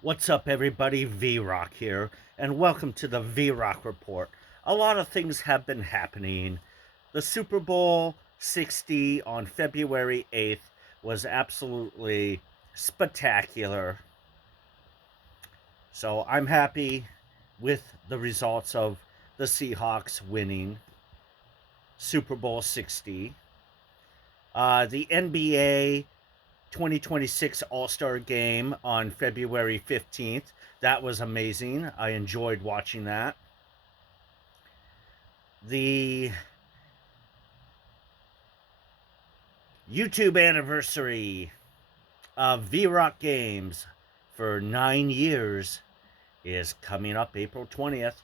What's up, everybody? V-Rock here, and welcome to the V-Rock Report. A lot of things have been happening. The Super Bowl 60 on February 8th was absolutely spectacular. So I'm happy with the results of the Seahawks winning Super Bowl 60. The NBA 2026 All-Star Game on February 15th. That was amazing. I enjoyed watching that. The YouTube anniversary of V-Rock Games for 9 years is coming up April 20th.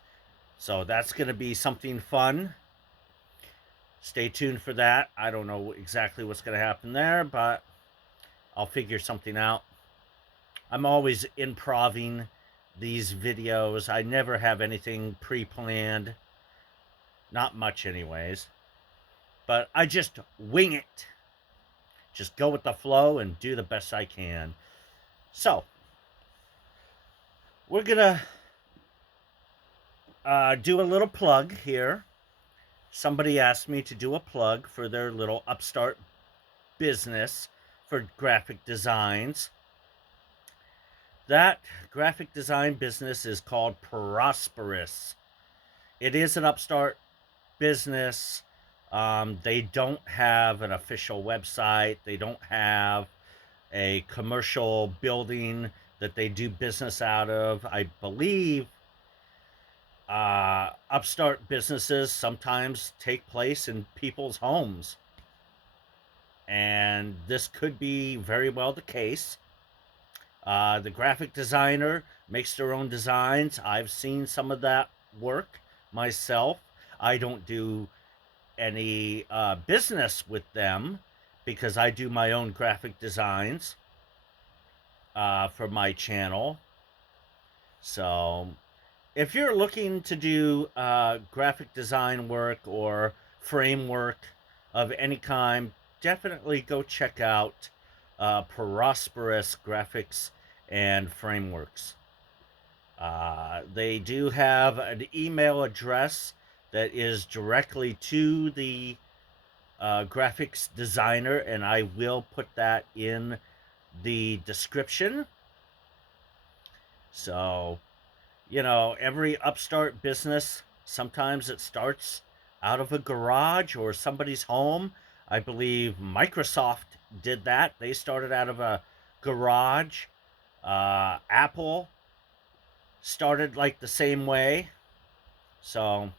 So that's going to be something fun. Stay tuned for that. I don't know exactly what's going to happen there, but I'll figure something out. I'm always improving these videos. I never have anything pre-planned. Not much anyways. But I just wing it. Just go with the flow and do the best I can. So, we're going to do a little plug here. Somebody asked me to do a plug for their little upstart business for graphic designs. That graphic design business is called Prosperous. It is an upstart business. They don't have an official website. They don't have a commercial building that they do business out of. I believe upstart businesses sometimes take place in people's homes. And this could be very well the case. The graphic designer makes their own designs. I've seen some of that work myself. I don't do any business with them because I do my own graphic designs for my channel. So if you're looking to do graphic design work or framework of any kind, definitely go check out Prosperous Graphics and Frameworks. They do have an email address that is directly to the graphics designer, and I will put that in the description. So, every upstart business, sometimes it starts out of a garage or somebody's home. I believe Microsoft did that. They started out of a garage. Apple started like the same way. So,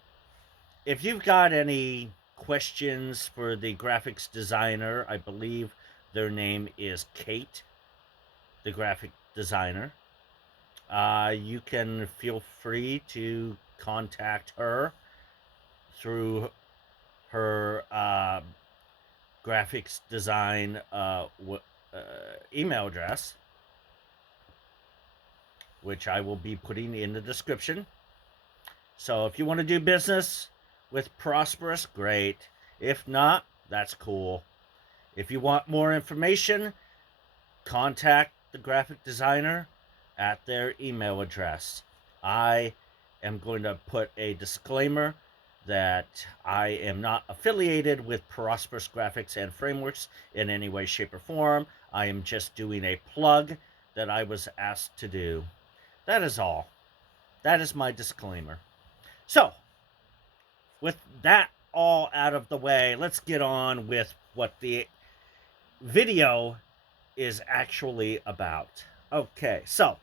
if you've got any questions for the graphics designer, I believe their name is Kate, the graphic designer. You can feel free to contact her through her graphics design email address, which I will be putting in the description. So if you want to do business with Prosperous, great. If not, that's cool. If you want more information, contact the graphic designer at their email address. I am going to put a disclaimer that I am not affiliated with Prosperous Graphics and Frameworks in any way, shape, or form. I am just doing a plug that I was asked to do. That is all. That is my disclaimer. So, with that all out of the way, let's get on with what the video is actually about. Okay, so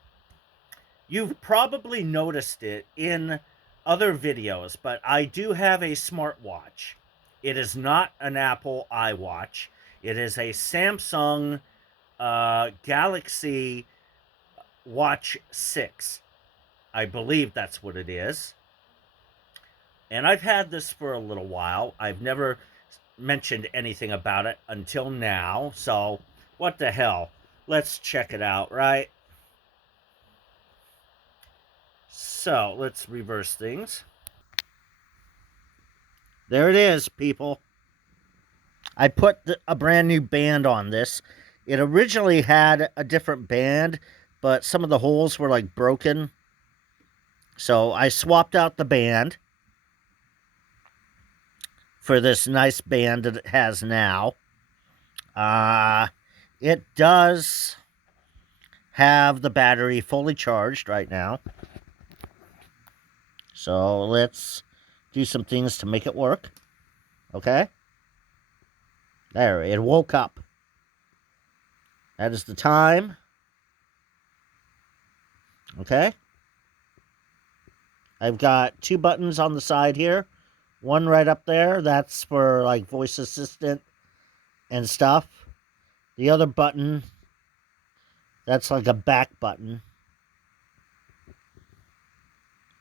you've probably noticed it in other videos, but I do have a smartwatch. It is not an Apple iWatch. It is a Samsung Galaxy Watch 6. I believe that's what it is. And I've had this for a little while. I've never mentioned anything about it until now. So, what the hell? Let's check it out, right? So, let's reverse things. There it is, people. I put a brand new band on this. It originally had a different band, but some of the holes were like broken. So I swapped out the band for this nice band that it has now. It does have the battery fully charged right now. So let's do some things to make it work. Okay? There, it woke up. That is the time. Okay? I've got 2 buttons on the side here. One right up there, that's for like voice assistant and stuff. The other button, that's like a back button.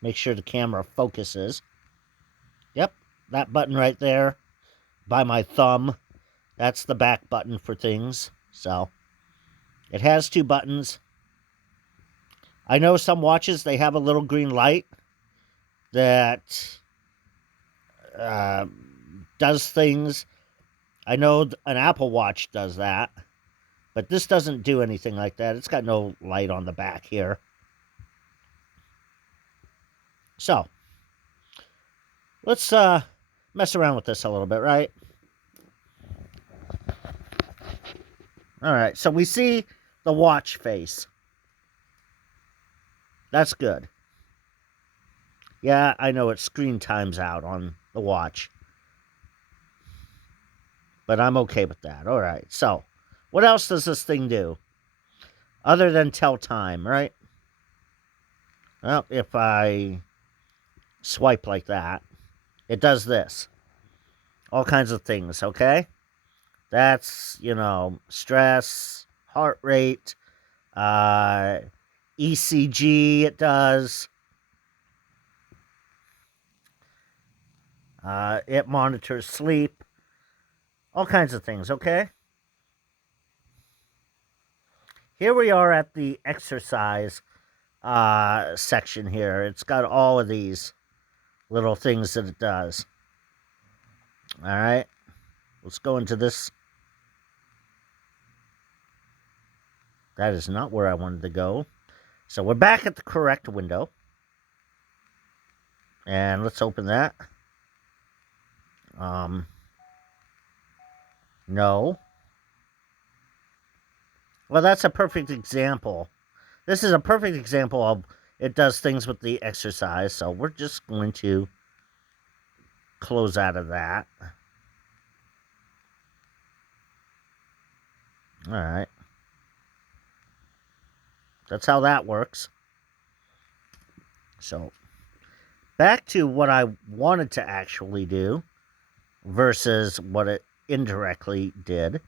Make sure the camera focuses. Yep, that button right there by my thumb, that's the back button for things. So, it has 2 buttons. I know some watches, they have a little green light that does things. I know an Apple Watch does that, but this doesn't do anything like that. It's got no light on the back here. So, let's mess around with this a little bit, right? All right, so we see the watch face. That's good. Yeah, I know it screen times out on the watch, but I'm okay with that. All right, so what else does this thing do other than tell time, right? Well, if I swipe like that, it does this. All kinds of things, okay? That's, stress, heart rate, ECG, it does. It monitors sleep. All kinds of things, okay? Here we are at the exercise section here. It's got all of these little things that it does. All right. Let's go into this. That is not where I wanted to go. So we're back at the correct window. And let's open that. No. Well, that's a perfect example. This is a perfect example of it does things with the exercise. So we're just going to close out of that. All right. That's how that works. So, back to what I wanted to actually do versus what it indirectly did.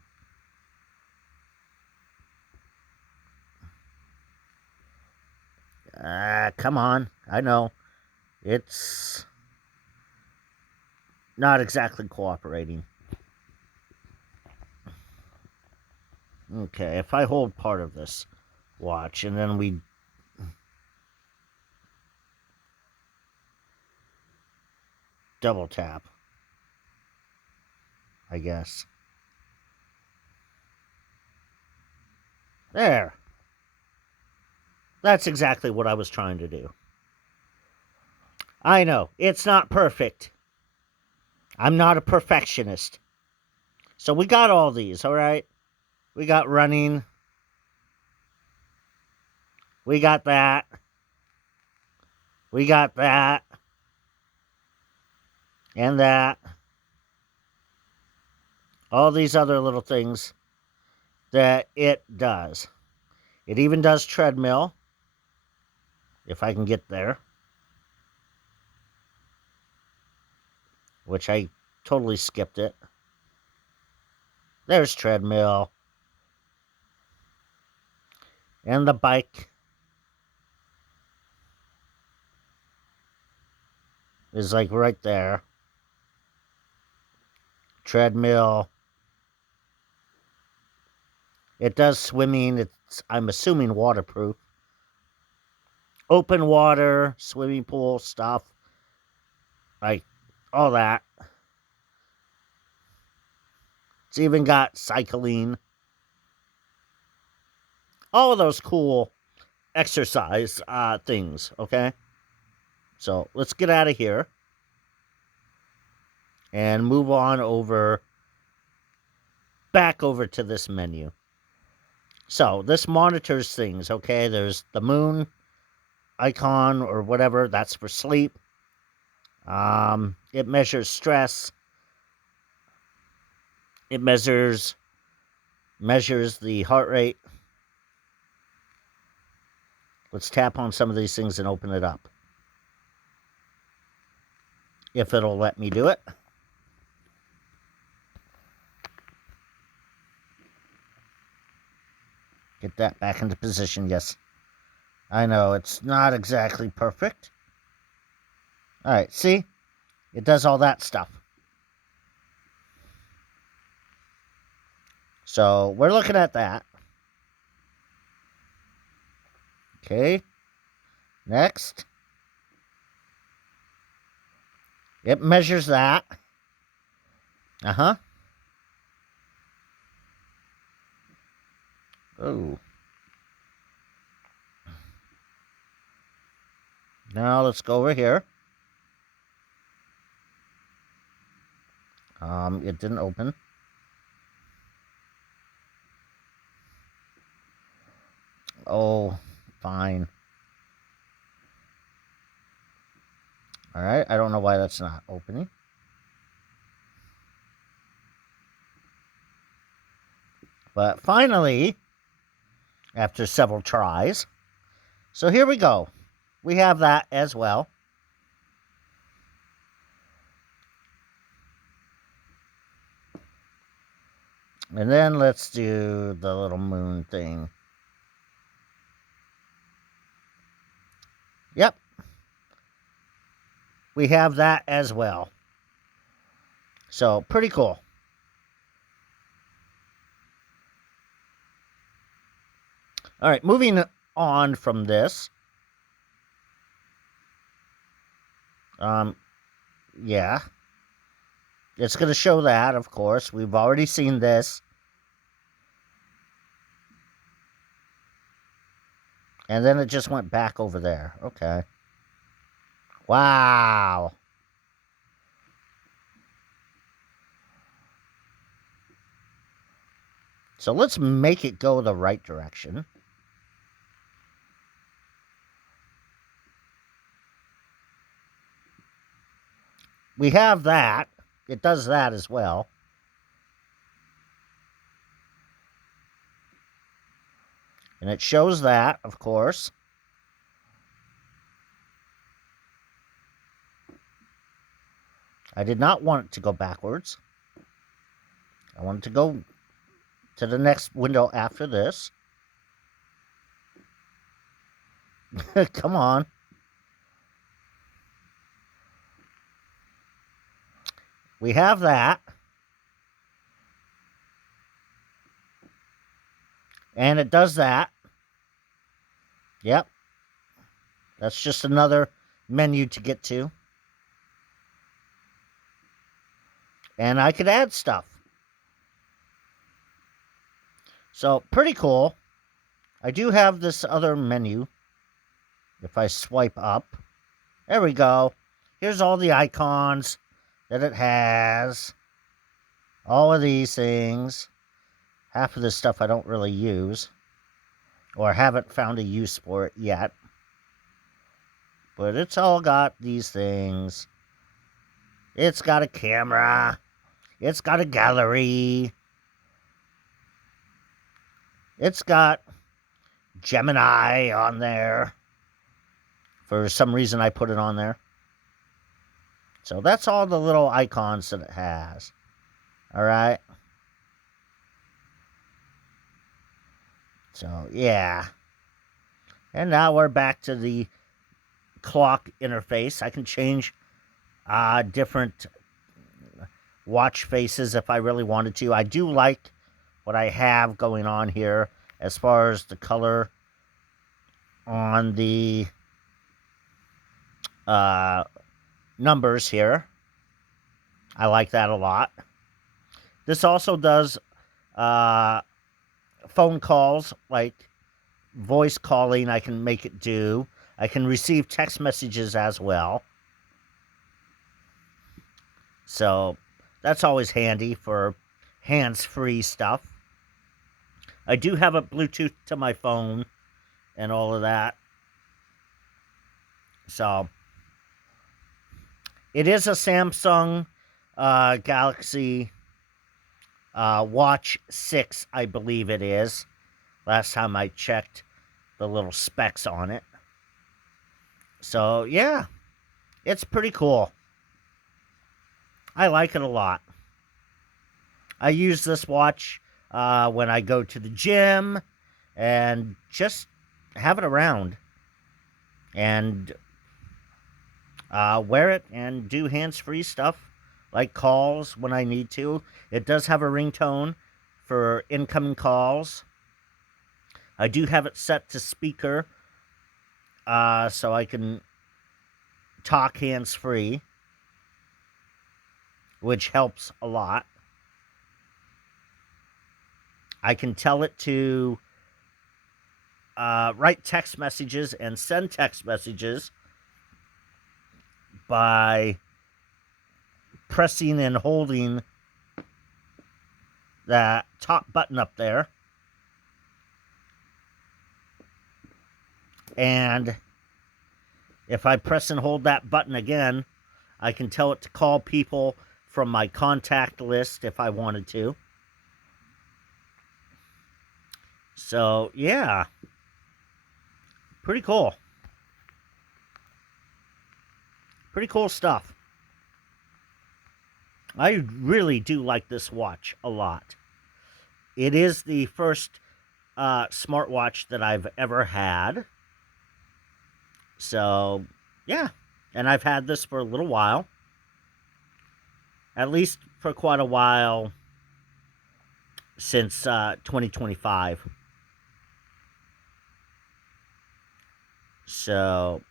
Come on. I know. It's not exactly cooperating. Okay, if I hold part of this watch and then we double tap, I guess. There. That's exactly what I was trying to do. I know, it's not perfect. I'm not a perfectionist. So we got all these, all right? We got running. We got that. We got that. And that. All these other little things that it does. It even does treadmill, if I can get there. Which I totally skipped it. There's treadmill. And the bike is like right there. Treadmill. It does swimming. It's, I'm assuming, waterproof. Open water, swimming pool stuff. Like, all that. It's even got cycling. All of those cool exercise things, okay? So let's get out of here and move on back over to this menu. So this monitors things, okay? There's the moon icon or whatever, that's for sleep. It measures stress. It measures the heart rate. Let's tap on some of these things and open it up. If it'll let me do it. Get that back into position, yes. I know, it's not exactly perfect. Alright, see? It does all that stuff. So, we're looking at that. Okay. Next. It measures that. Uh-huh. Oh. Now let's go over here. It didn't open. Oh, fine. Alright, I don't know why that's not opening. But finally, after several tries, so here we go. We have that as well. And then let's do the little moon thing. Yep. We have that as well. So, pretty cool. All right, moving on from this. Yeah. It's going to show that, of course. We've already seen this. And then it just went back over there. Okay. Wow. So let's make it go the right direction. We have that. It does that as well. And it shows that, of course. I did not want it to go backwards. I wanted to go to the next window after this. Come on. We have that. And it does that. Yep. That's just another menu to get to. And I could add stuff. So, pretty cool. I do have this other menu. If I swipe up. There we go. Here's all the icons that it has. All of these things. Half of this stuff I don't really use. Or haven't found a use for it yet. But it's all got these things. It's got a camera. It's got a gallery. It's got Gemini on there. For some reason I put it on there. So that's all the little icons that it has. Alright. So, yeah. And now we're back to the clock interface. I can change different watch faces if I really wanted to. I do like what I have going on here as far as the color on the numbers here. I like that a lot. This also does phone calls, like voice calling, I can make it do. I can receive text messages as well. So that's always handy for hands-free stuff. I do have a Bluetooth to my phone and all of that. So it is a Samsung Galaxy Watch 6, I believe it is. Last time I checked the little specs on it. So, yeah, it's pretty cool. I like it a lot. I use this watch when I go to the gym and just have it around and wear it and do hands-free stuff like calls when I need to. It does have a ringtone for incoming calls. I do have it set to speaker so I can talk hands-free, which helps a lot. I can tell it to write text messages and send text messages by pressing and holding that top button up there. And if I press and hold that button again, I can tell it to call people from my contact list if I wanted to. So, yeah. Pretty cool. Pretty cool stuff. I really do like this watch a lot. It is the first smartwatch that I've ever had. So, yeah. And I've had this for a little while. At least for quite a while since 2025. So,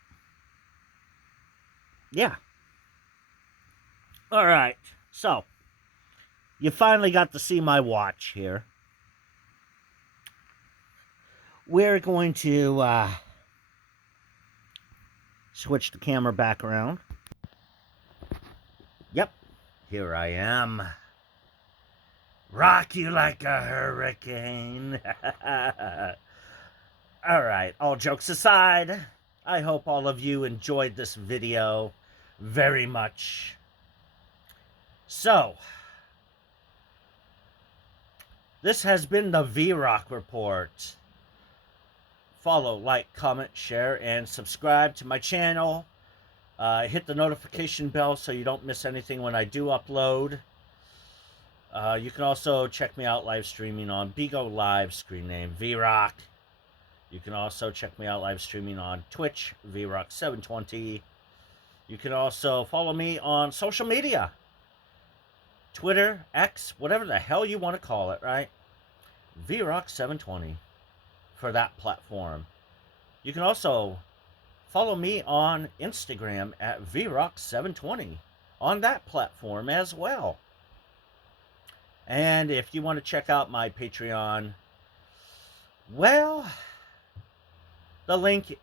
yeah. All right. So, you finally got to see my watch here. We're going to switch the camera back around. Yep, here I am. Rock you like a hurricane. All right, all jokes aside, I hope all of you enjoyed this video very much. So, this has been the V-Rock Report. Follow, like, comment, share, and subscribe to my channel. Hit the notification bell so you don't miss anything when I do upload. You can also check me out live streaming on Bigo Live, screen name V-Rock. You can also check me out live streaming on Twitch, VRock720. You can also follow me on social media. Twitter, X, whatever the hell you want to call it, right? VRock720 for that platform. You can also follow me on Instagram at VRock720 on that platform as well. And if you want to check out my Patreon, well, the link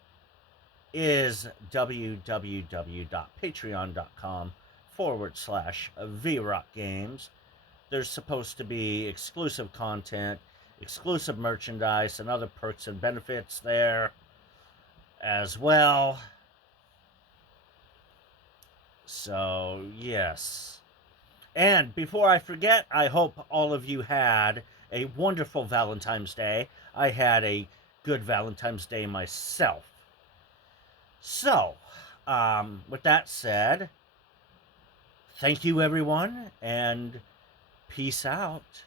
is www.patreon.com/VRockGames. There's supposed to be exclusive content, exclusive merchandise, and other perks and benefits there as well. So, yes. And before I forget, I hope all of you had a wonderful Valentine's Day. I had a good Valentine's Day myself. So, with that said, thank you everyone, and peace out.